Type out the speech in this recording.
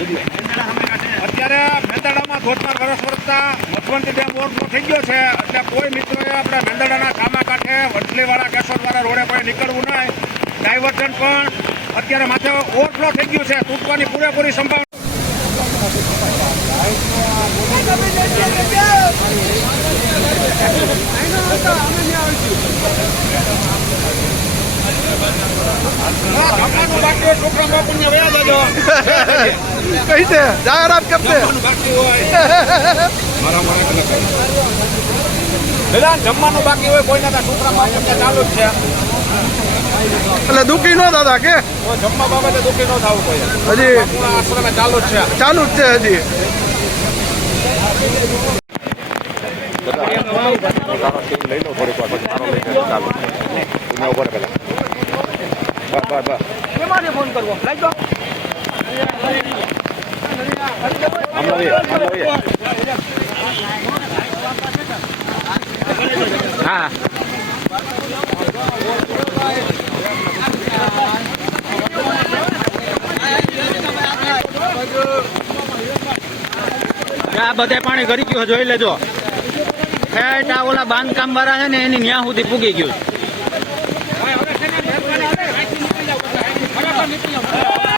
અત્યારે મેંદરડામાં ધોધમાર વરસ વરસતા મધવંતી ડેમ ઓવરફ્લો થઈ ગયો છે એટલે કોઈ મિત્રોએ આપણે મેંદરડાના ખામા કાંઠે વંથલીવાળા કેશોદવાળા રોડે કોઈ નીકળવું નહીં. ડાયવર્ઝન પણ અત્યારે માથે ઓવરફ્લો થઈ ગયું છે, તૂટવાની પૂરેપૂરી સંભાવના. છોકરા બાપુને વયા દેજો. कैसे जाहिरात करते જમવાનું બાકી હોય કોઈના છોકરા બાપુને ચાલુ જ છે એટલે દુઃખી નો દાદા કે જમવા બાબતે દુઃખી ન થવું કોઈ હજી આશ્રમે ચાલુ જ છે ચાલુ જ છે હજી. લઈ લો થોડીક વાર ચાલુ ફોન કરવો લઈ દો. હા આ બધા પાણી કરી ગયું જોઈ લેજો. ઓલા બાંધકામ વાળા છે ને એની ન્યા સુધી પૂગી ગયું.